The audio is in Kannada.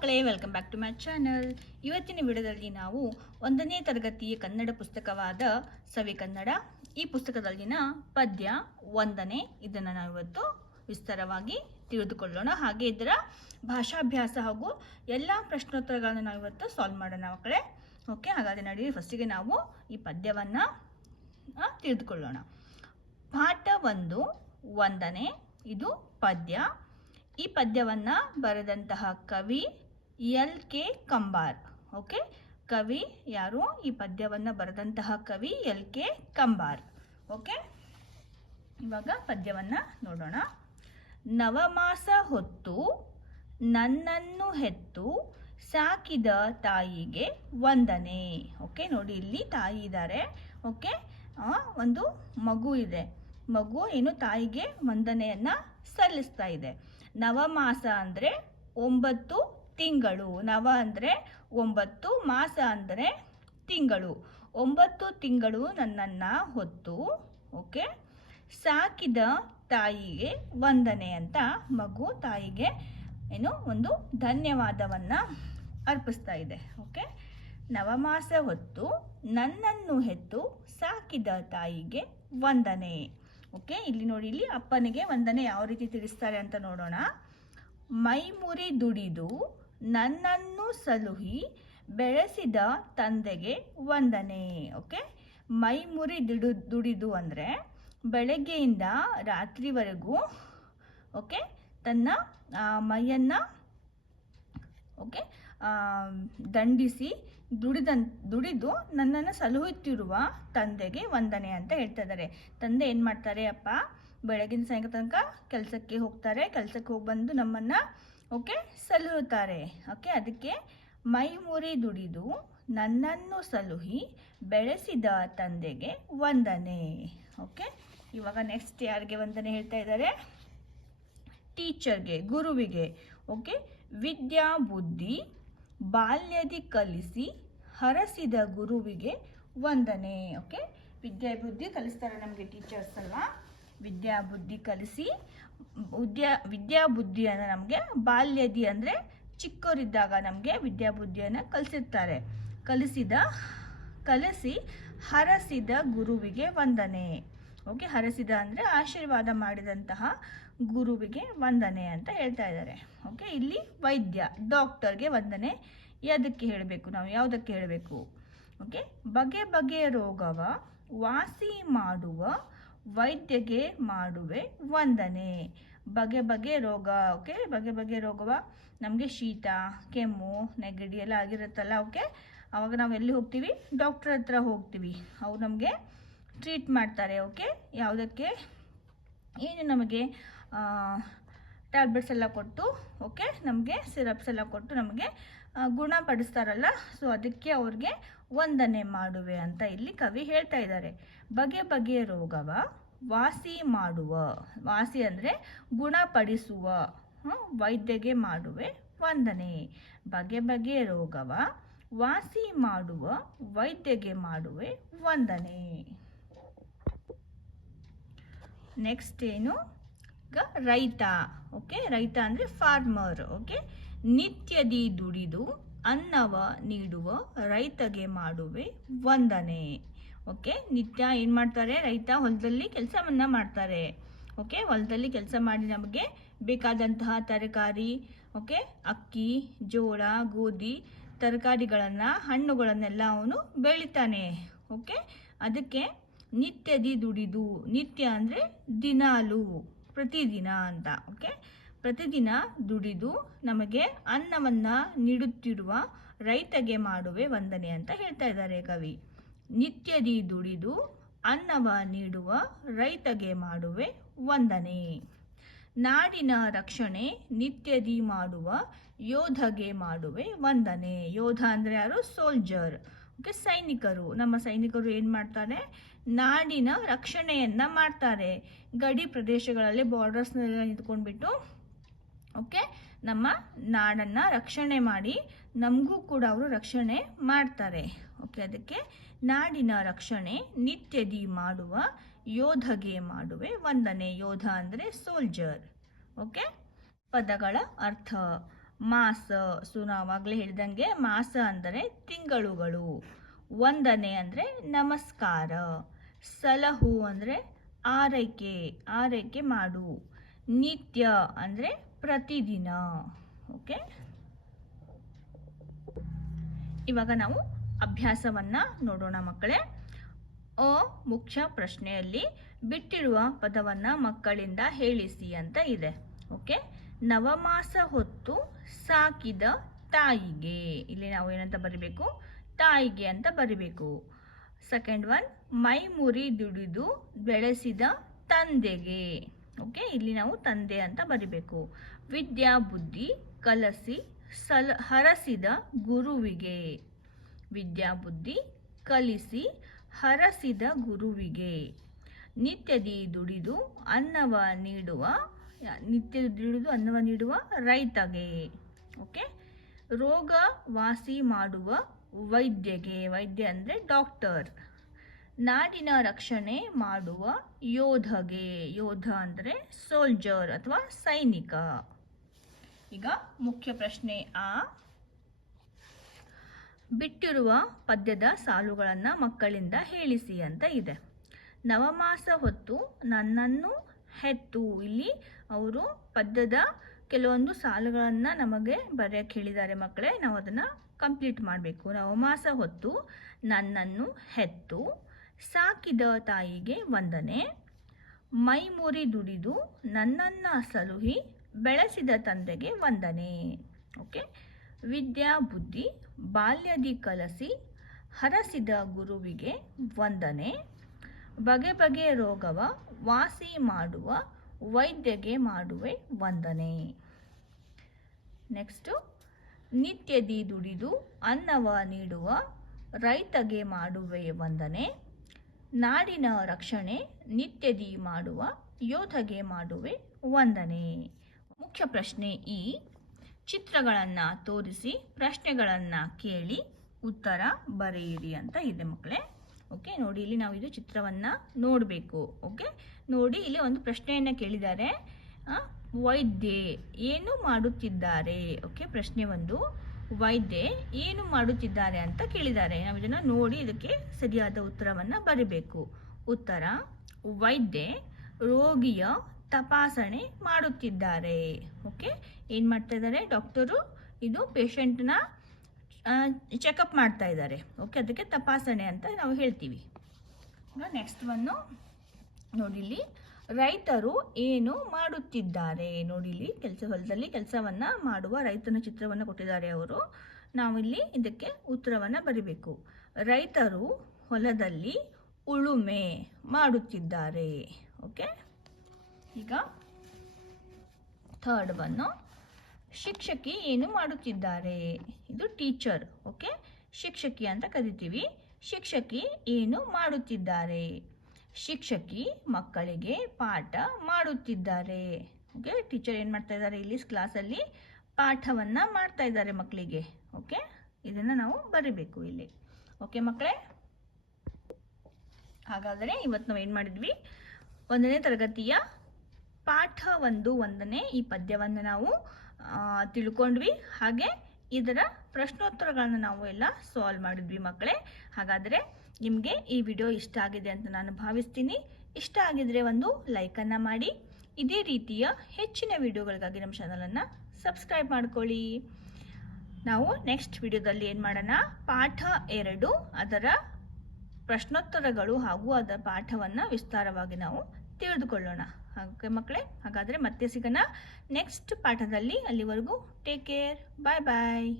ಮಕ್ಕಳೇ, welcome back to my channel. ಇವತ್ತಿನ ವಿಡಿಯೋದಲ್ಲಿ ನಾವು 1ನೇ ತರಗತಿಯ ಕನ್ನಡ ಪುಸ್ತಕವಾದ ಸವಿ ಕನ್ನಡ, ಈ ಪುಸ್ತಕದಲ್ಲಿನ ಪದ್ಯ 1ನೇ ಇದನ್ನು ನಾವು ಇವತ್ತು ವಿಸ್ತಾರವಾಗಿ ತಿಳಿದುಕೊಳ್ಳೋಣ. ಹಾಗೆ ಇದರ ಭಾಷಾಭ್ಯಾಸ ಹಾಗೂ ಎಲ್ಲ ಪ್ರಶ್ನೋತ್ತರಗಳನ್ನು ನಾವು ಇವತ್ತು ಸಾಲ್ವ್ ಮಾಡೋಣ ಮಕ್ಕಳೇ. ಓಕೆ, ಹಾಗಾದರೆ ನೋಡಿ, ಫಸ್ಟಿಗೆ ನಾವು ಈ ಪದ್ಯವನ್ನು ತಿಳಿದುಕೊಳ್ಳೋಣ. ಪಾಠ 1 1ನೇ ಇದು ಪದ್ಯ. ಈ ಪದ್ಯವನ್ನು ಬರೆದಂತಹ ಕವಿ LK ಕಂಬಾರ್. ಓಕೆ, ಕವಿ ಯಾರು? ಈ ಪದ್ಯವನ್ನು ಬರೆದಂತಹ ಕವಿ LK ಕಂಬಾರ್. ಓಕೆ, ಇವಾಗ ಪದ್ಯವನ್ನು ನೋಡೋಣ. ನವಮಾಸ ಹೊತ್ತು ನನ್ನನ್ನು ಹೆತ್ತು ಸಾಕಿದ ತಾಯಿಗೆ ವಂದನೆ. ಓಕೆ, ನೋಡಿ ಇಲ್ಲಿ ತಾಯಿ ಇದ್ದಾರೆ. ಓಕೆ, ಒಂದು ಮಗು ಇದೆ. ಮಗು ಏನು ತಾಯಿಗೆ ವಂದನೆಯನ್ನು ಸಲ್ಲಿಸ್ತಾ ಇದೆ. ನವಮಾಸ ಅಂದರೆ 9 ತಿಂಗಳು. ನವ ಅಂದರೆ 9, ಮಾಸ ಅಂದರೆ ತಿಂಗಳು. 9 ತಿಂಗಳು ನನ್ನನ್ನು ಹೊತ್ತು ಓಕೆ ಸಾಕಿದ ತಾಯಿಗೆ ವಂದನೆ ಅಂತ ಮಗು ತಾಯಿಗೆ ಏನು ಒಂದು ಧನ್ಯವಾದವನ್ನು ಅರ್ಪಿಸ್ತಾ ಇದೆ. ಓಕೆ, ನವಮಾಸ ಹೊತ್ತು ನನ್ನನ್ನು ಹೆತ್ತು ಸಾಕಿದ ತಾಯಿಗೆ ವಂದನೆ. ಓಕೆ, ಇಲ್ಲಿ ನೋಡಿ, ಇಲ್ಲಿ ಅಪ್ಪನಿಗೆ ವಂದನೆ ಯಾವ ರೀತಿ ತಿಳಿಸ್ತಾರೆ ಅಂತ ನೋಡೋಣ. ಮೈ ಮುರಿ ದುಡಿದು ನನ್ನನ್ನು ಸಲುಹಿ ಬೆಳೆಸಿದ ತಂದೆಗೆ ವಂದನೆ. ಓಕೆ, ಮೈ ಮುರಿ ದುಡಿದು ಅಂದರೆ ಬೆಳಗ್ಗೆಯಿಂದ ರಾತ್ರಿವರೆಗೂ ಓಕೆ ತನ್ನ ಮೈಯನ್ನು ಓಕೆ ದಂಡಿಸಿ ದುಡಿದು ನನ್ನನ್ನು ಸಲಹುತ್ತಿರುವ ತಂದೆಗೆ ವಂದನೆ ಅಂತ ಹೇಳ್ತಾ ಇದ್ದಾರೆ. ತಂದೆ ಏನು ಮಾಡ್ತಾರೆ? ಅಪ್ಪ ಬೆಳಗಿನ ಸಾಯಂಕಾಲ ತನಕ ಕೆಲಸಕ್ಕೆ ಹೋಗ್ತಾರೆ. ಕೆಲಸಕ್ಕೆ ಹೋಗಿ ಬಂದು ನಮ್ಮನ್ನು ಓಕೆ ಸಲಹುತ್ತಾರೆ. ಓಕೆ, ಅದಕ್ಕೆ ಮೈ ಮುರಿ ದುಡಿದು ನನ್ನನ್ನು ಸಲುಹಿ ಬೆಳೆಸಿದ ತಂದೆಗೆ ವಂದನೆ. ಓಕೆ, ಇವಾಗ ನೆಕ್ಸ್ಟ್ ಯಾರಿಗೆ ವಂದನೆ ಹೇಳ್ತಾ ಇದ್ದಾರೆ? ಟೀಚರ್ಗೆ, ಗುರುವಿಗೆ. ಓಕೆ, ವಿದ್ಯಾ ಬುದ್ಧಿ ಬಾಲ್ಯದಿ ಕಲಿಸಿ ಹರಸಿದ ಗುರುವಿಗೆ ವಂದನೆ. ಓಕೆ, ವಿದ್ಯಾ ಬುದ್ಧಿ ಕಲಿಸ್ತಾರೆ ನಮಗೆ ಟೀಚರ್ಸ್ ಅಲ್ವಾ. ವಿದ್ಯಾ ಬುದ್ಧಿ ಕಲಿಸಿ ವಿದ್ಯಾ ಬುದ್ಧಿಯನ್ನು ನಮಗೆ ಬಾಲ್ಯದಿ ಅಂದರೆ ಚಿಕ್ಕವರಿದ್ದಾಗ ನಮಗೆ ವಿದ್ಯಾ ಬುದ್ಧಿಯನ್ನು ಕಲಿಸಿರ್ತಾರೆ. ಕಲಿಸಿ ಹರಸಿದ ಗುರುವಿಗೆ ವಂದನೆ. ಓಕೆ, ಹರಸಿದ ಅಂದರೆ ಆಶೀರ್ವಾದ ಮಾಡಿದಂತಹ ಗುರುವಿಗೆ ವಂದನೆ ಅಂತ ಹೇಳ್ತಾ ಇದ್ದಾರೆ. ಓಕೆ, ಇಲ್ಲಿ ವೈದ್ಯ ಡಾಕ್ಟರ್ಗೆ ವಂದನೆ ಯಾವುದಕ್ಕೆ ಹೇಳಬೇಕು? ನಾವು ಯಾವುದಕ್ಕೆ ಹೇಳಬೇಕು? ಓಕೆ, ಬಗೆ ಬಗೆಯ ರೋಗವ ವಾಸಿ ಮಾಡುವ ವೈದ್ಯಗೆ ಮಾಡುವೆ ವಂದನೆ. ಬಗೆ ಬಗೆ ರೋಗ. ಓಕೆ, ಬಗೆ ಬಗೆ ರೋಗವ ನಮಗೆ ಶೀತ, ಕೆಮ್ಮು, ನೆಗಡಿ ಎಲ್ಲ ಆಗಿರುತ್ತಲ್ಲ. ಓಕೆ, ಆವಾಗ ನಾವು ಎಲ್ಲಿ ಹೋಗ್ತೀವಿ? ಡಾಕ್ಟರ್ ಹತ್ರ ಹೋಗ್ತೀವಿ. ಅವ್ರು ನಮಗೆ ಟ್ರೀಟ್ ಮಾಡ್ತಾರೆ. ಓಕೆ, ಯಾವುದಕ್ಕೆ? ಏನು ನಮಗೆ ಟ್ಯಾಬ್ಲೆಟ್ಸ್ ಎಲ್ಲ ಕೊಟ್ಟು ಓಕೆ ನಮಗೆ ಸಿರಪ್ಸ್ ಎಲ್ಲ ಕೊಟ್ಟು ನಮಗೆ ಗುಣಪಡಿಸ್ತಾರಲ್ಲ. ಸೊ ಅದಕ್ಕೆ ಅವ್ರಿಗೆ ವಂದನೆ ಮಾಡುವೆ ಅಂತ ಇಲ್ಲಿ ಕವಿ ಹೇಳ್ತಾ ಇದ್ದಾರೆ. ಬಗೆ ಬಗೆಯ ರೋಗವ ವಾಸಿ ಮಾಡುವ, ವಾಸಿ ಅಂದರೆ ಗುಣಪಡಿಸುವ ವೈದ್ಯಗೆ ಮಾಡುವೆ ವಂದನೆ. ಬಗೆ ಬಗೆಯ ರೋಗವ ವಾಸಿ ಮಾಡುವ ವೈದ್ಯಗೆ ಮಾಡುವೆ ವಂದನೆ. ನೆಕ್ಸ್ಟ್ ಏನು? ಈಗ ರೈತ. ಓಕೆ, ರೈತ ಅಂದರೆ ಫಾರ್ಮರ್. ಓಕೆ, ನಿತ್ಯದಿ ದುಡಿದು ಅನ್ನವ ನೀಡುವ ರೈತಗೆ ಮಾಡುವೆ ವಂದನೆ. ಓಕೆ, ನಿತ್ಯ ಏನು ಮಾಡ್ತಾರೆ? ರೈತ ಹೊಲದಲ್ಲಿ ಕೆಲಸವನ್ನು ಮಾಡ್ತಾರೆ. ಓಕೆ, ಹೊಲದಲ್ಲಿ ಕೆಲಸ ಮಾಡಿ ನಮಗೆ ಬೇಕಾದಂತಹ ತರಕಾರಿ ಓಕೆ ಅಕ್ಕಿ, ಜೋಳ, ಗೋಧಿ, ತರಕಾರಿಗಳನ್ನು, ಹಣ್ಣುಗಳನ್ನೆಲ್ಲ ಅವನು ಬೆಳಿತಾನೆ. ಓಕೆ, ಅದಕ್ಕೆ ನಿತ್ಯದಿ ದುಡಿದು, ನಿತ್ಯ ಅಂದರೆ ದಿನಾಲು, ಪ್ರತಿದಿನ ಅಂತ. ಓಕೆ, ಪ್ರತಿದಿನ ದುಡಿದು ನಮಗೆ ಅನ್ನವನ್ನು ನೀಡುತ್ತಿರುವ ರೈತಗೆ ಮಾಡುವೆ ವಂದನೆ ಅಂತ ಹೇಳ್ತಾ ಇದ್ದಾರೆ ಕವಿ. ನಿತ್ಯದಿ ದುಡಿದು ಅನ್ನವ ನೀಡುವ ರೈತಗೆ ಮಾಡುವೆ ವಂದನೆ. ನಾಡಿನ ರಕ್ಷಣೆ ನಿತ್ಯದಿ ಮಾಡುವ ಯೋಧಗೆ ಮಾಡುವೆ ವಂದನೆ. ಯೋಧ ಅಂದರೆ ಯಾರು? ಸೋಲ್ಜರ್. ಓಕೆ, ಸೈನಿಕರು. ನಮ್ಮ ಸೈನಿಕರು ಏನು ಮಾಡ್ತಾರೆ? ನಾಡಿನ ರಕ್ಷಣೆಯನ್ನು ಮಾಡ್ತಾರೆ. ಗಡಿ ಪ್ರದೇಶಗಳಲ್ಲಿ ಬಾರ್ಡರ್ಸ್ನೆಲ್ಲ ನಿಂತ್ಕೊಂಡ್ಬಿಟ್ಟು ಓಕೆ ನಮ್ಮ ನಾಡನ್ನು ರಕ್ಷಣೆ ಮಾಡಿ ನಮಗೂ ಕೂಡ ಅವರು ರಕ್ಷಣೆ ಮಾಡ್ತಾರೆ. ಓಕೆ, ಅದಕ್ಕೆ ನಾಡಿನ ರಕ್ಷಣೆ ನಿತ್ಯದಿ ಮಾಡುವ ಯೋಧಗೆ ಮಾಡುವೆ ವಂದನೆ. ಯೋಧ ಅಂದರೆ ಸೋಲ್ಜರ್. ಓಕೆ, ಪದಗಳ ಅರ್ಥ. ಮಾಸ. ಸೊ ನಾವಾಗಲೇ ಹೇಳಿದಂಗೆ ಮಾಸ ಅಂದರೆ ತಿಂಗಳುಗಳು. ವಂದನೆ ಅಂದರೆ ನಮಸ್ಕಾರ. ಸಲಹು ಅಂದರೆ ಆರೈಕೆ ಮಾಡು. ನಿತ್ಯ ಅಂದರೆ ಪ್ರತಿದಿನ. ಓಕೆ, ಇವಾಗ ನಾವು ಅಭ್ಯಾಸವನ್ನು ನೋಡೋಣ ಮಕ್ಕಳೇ. ಮುಖ್ಯ ಪ್ರಶ್ನೆಯಲ್ಲಿ ಬಿಟ್ಟಿರುವ ಪದವನ್ನು ಮಕ್ಕಳಿಂದ ಹೇಳಿಸಿ ಅಂತ ಇದೆ. ಓಕೆ, ನವಮಾಸ ಹೊತ್ತು ಸಾಕಿದ ತಾಯಿಗೆ, ಇಲ್ಲಿ ನಾವು ಏನಂತ ಬರಿಬೇಕು, ತಾಯಿಗೆ ಅಂತ ಬರಿಬೇಕು. ಸೆಕೆಂಡ್ ಒನ್, ಮೈ ಮುರಿ ದುಡಿದು ಬೆಳೆಸಿದ ತಂದೆಗೆ. ಓಕೆ, ಇಲ್ಲಿ ನಾವು ತಂದೆ ಅಂತ ಬರಿಬೇಕು. ವಿದ್ಯಾ ಬುದ್ಧಿ ಕಲಸಿ ಹರಸಿದ ಗುರುವಿಗೆ. ವಿದ್ಯಾ ಬುದ್ಧಿ ಕಲಿಸಿ ಹರಸಿದ ಗುರುವಿಗೆ. ನಿತ್ಯದಿ ದುಡಿದು ಅನ್ನವ ನೀಡುವ ರೈತಗೆ. ಓಕೆ, ರೋಗ ವಾಸಿ ಮಾಡುವ ವೈದ್ಯಗೆ. ವೈದ್ಯ ಅಂದರೆ ಡಾಕ್ಟರ್. ನಾಡಿನ ರಕ್ಷಣೆ ಮಾಡುವ ಯೋಧಗೆ. ಯೋಧ ಅಂದರೆ ಸೋಲ್ಜರ್ ಅಥವಾ ಸೈನಿಕ. ಈಗ ಮುಖ್ಯ ಪ್ರಶ್ನೆ ಬಿಟ್ಟಿರುವ ಪದ್ಯದ ಸಾಲುಗಳನ್ನು ಮಕ್ಕಳಿಂದ ಹೇಳಿಸಿ ಅಂತ ಇದೆ. ನವಮಾಸ ಹೊತ್ತು ನನ್ನನ್ನು ಹೆತ್ತು. ಇಲ್ಲಿ ಅವರು ಪದ್ಯದ ಕೆಲವೊಂದು ಸಾಲುಗಳನ್ನು ನಮಗೆ ಬರೆಯಕ್ಕೆ ಹೇಳಿದ್ದಾರೆ ಮಕ್ಕಳೇ. ನಾವು ಅದನ್ನು ಕಂಪ್ಲೀಟ್ ಮಾಡಬೇಕು. ನವಮಾಸ ಹೊತ್ತು ನನ್ನನ್ನು ಹೆತ್ತು ಸಾಕಿದ ತಾಯಿಗೆ ವಂದನೆ. ಮೈ ಮುರಿ ದುಡಿದು ನನ್ನನ್ನು ಸಲುಹಿ ಬೆಳೆಸಿದ ತಂದೆಗೆ ವಂದನೆ. ಓಕೆ, ವಿದ್ಯಾ ಬುದ್ಧಿ ಬಾಲ್ಯದಿ ಕಲಸಿ ಹರಸಿದ ಗುರುವಿಗೆ ವಂದನೆ. ಬಗೆ ಬಗೆ ರೋಗವ ವಾಸಿ ಮಾಡುವ ವೈದ್ಯಗೆ ಮಾಡುವೆ ವಂದನೆ. ನೆಕ್ಸ್ಟು, ನಿತ್ಯದಿ ದುಡಿದು ಅನ್ನವ ನೀಡುವ ರೈತಗೆ ಮಾಡುವೆ ವಂದನೆ. ನಾಡಿನ ರಕ್ಷಣೆ ನಿತ್ಯದಿ ಮಾಡುವ ಯೋಧಗೆ ಮಾಡುವೆ ವಂದನೆ. ಮುಖ್ಯ ಪ್ರಶ್ನೆ ಚಿತ್ರಗಳನ್ನು ತೋರಿಸಿ ಪ್ರಶ್ನೆಗಳನ್ನು ಕೇಳಿ ಉತ್ತರ ಬರೆಯಿರಿ ಅಂತ ಇದೆ ಮಕ್ಕಳೇ. ಓಕೆ, ನೋಡಿ ಇಲ್ಲಿ ನಾವು ಇದು ಚಿತ್ರವನ್ನು ನೋಡಬೇಕು. ಓಕೆ, ನೋಡಿ ಇಲ್ಲಿ ಒಂದು ಪ್ರಶ್ನೆಯನ್ನು ಕೇಳಿದ್ದಾರೆ. ವೈದ್ಯೆ ಏನು ಮಾಡುತ್ತಿದ್ದಾರೆ. ಓಕೆ, ಪ್ರಶ್ನೆ ಒಂದು, ವೈದ್ಯೆ ಏನು ಮಾಡುತ್ತಿದ್ದಾರೆ ಅಂತ ಕೇಳಿದ್ದಾರೆ. ನಾವು ಇದನ್ನು ನೋಡಿ ಇದಕ್ಕೆ ಸರಿಯಾದ ಉತ್ತರವನ್ನು ಬರೀಬೇಕು. ಉತ್ತರ, ವೈದ್ಯೆ ರೋಗಿಯ ತಪಾಸಣೆ ಮಾಡುತ್ತಿದ್ದಾರೆ. ಓಕೆ, ಏನು ಮಾಡ್ತಾ ಇದ್ದಾರೆ ಡಾಕ್ಟರು, ಇದು ಪೇಷಂಟ್ನ ಚೆಕಪ್ ಮಾಡ್ತಾ ಇದ್ದಾರೆ. ಓಕೆ, ಅದಕ್ಕೆ ತಪಾಸಣೆ ಅಂತ ನಾವು ಹೇಳ್ತೀವಿ. ನೆಕ್ಸ್ಟ್ ಒಂದು ನೋಡಿಲಿ, ರೈತರು ಏನು ಮಾಡುತ್ತಿದ್ದಾರೆ. ನೋಡಿಲಿ, ಹೊಲದಲ್ಲಿ ಕೆಲಸವನ್ನು ಮಾಡುವ ರೈತನ ಚಿತ್ರವನ್ನು ಕೊಟ್ಟಿದ್ದಾರೆ ಅವರು. ನಾವಿಲ್ಲಿ ಇದಕ್ಕೆ ಉತ್ತರವನ್ನು ಬರೀಬೇಕು. ರೈತರು ಹೊಲದಲ್ಲಿ ಉಳುಮೆ ಮಾಡುತ್ತಿದ್ದಾರೆ. ಓಕೆ, ಈಗ ಥರ್ಡ್ ಒನ್ನು, ಶಿಕ್ಷಕಿ ಏನು ಮಾಡುತ್ತಿದ್ದಾರೆ. ಇದು ಟೀಚರ್. ಓಕೆ, ಶಿಕ್ಷಕಿ ಅಂತ ಕರಿತೀವಿ. ಶಿಕ್ಷಕಿ ಏನು ಮಾಡುತ್ತಿದ್ದಾರೆ. ಶಿಕ್ಷಕಿ ಮಕ್ಕಳಿಗೆ ಪಾಠ ಮಾಡುತ್ತಿದ್ದಾರೆ. ಓಕೆ, ಟೀಚರ್ ಏನು ಮಾಡ್ತಾ ಇದ್ದಾರೆ, ಇಲ್ಲಿ ಕ್ಲಾಸಲ್ಲಿ ಪಾಠವನ್ನು ಮಾಡ್ತಾ ಇದ್ದಾರೆ ಮಕ್ಕಳಿಗೆ. ಓಕೆ, ಇದನ್ನು ನಾವು ಬರೀಬೇಕು ಇಲ್ಲಿ. ಓಕೆ ಮಕ್ಕಳೇ, ಹಾಗಾದರೆ ಇವತ್ತು ನಾವು ಏನು ಮಾಡಿದ್ವಿ, 1ನೇ ತರಗತಿಯ ಪಾಠ 1 ವಂದನೆ ಈ ಪದ್ಯವನ್ನು ನಾವು ತಿಳ್ಕೊಂಡ್ವಿ. ಹಾಗೆ ಇದರ ಪ್ರಶ್ನೋತ್ತರಗಳನ್ನು ನಾವು ಎಲ್ಲ ಸಾಲ್ವ್ ಮಾಡಿದ್ವಿ ಮಕ್ಕಳೇ. ಹಾಗಾದರೆ ನಿಮಗೆ ಈ ವಿಡಿಯೋ ಇಷ್ಟ ಆಗಿದೆ ಅಂತ ನಾನು ಭಾವಿಸ್ತೀನಿ. ಇಷ್ಟ ಆಗಿದ್ರೆ ಒಂದು ಲೈಕನ್ನು ಮಾಡಿ. ಇದೇ ರೀತಿಯ ಹೆಚ್ಚಿನ ವಿಡಿಯೋಗಳಿಗಾಗಿ ನಮ್ಮ ಚಾನಲನ್ನು ಸಬ್ಸ್ಕ್ರೈಬ್ ಮಾಡ್ಕೊಳ್ಳಿ. ನಾವು ನೆಕ್ಸ್ಟ್ ವಿಡಿಯೋದಲ್ಲಿ ಏನು ಮಾಡೋಣ, ಪಾಠ 2 ಅದರ ಪ್ರಶ್ನೋತ್ತರಗಳು ಹಾಗೂ ಅದರ ಪಾಠವನ್ನು ವಿಸ್ತಾರವಾಗಿ ನಾವು ತಿಳಿದುಕೊಳ್ಳೋಣ. ಓಕೆ ಮಕ್ಕಳೇ, ಹಾಗಾದರೆ ಮತ್ತೆ ಸಿಗೋಣ ನೆಕ್ಸ್ಟ್ ಪಾಠದಲ್ಲಿ. ಅಲ್ಲಿವರೆಗೂ ಟೇಕ್ ಕೇರ್, ಬಾಯ್ ಬಾಯ್.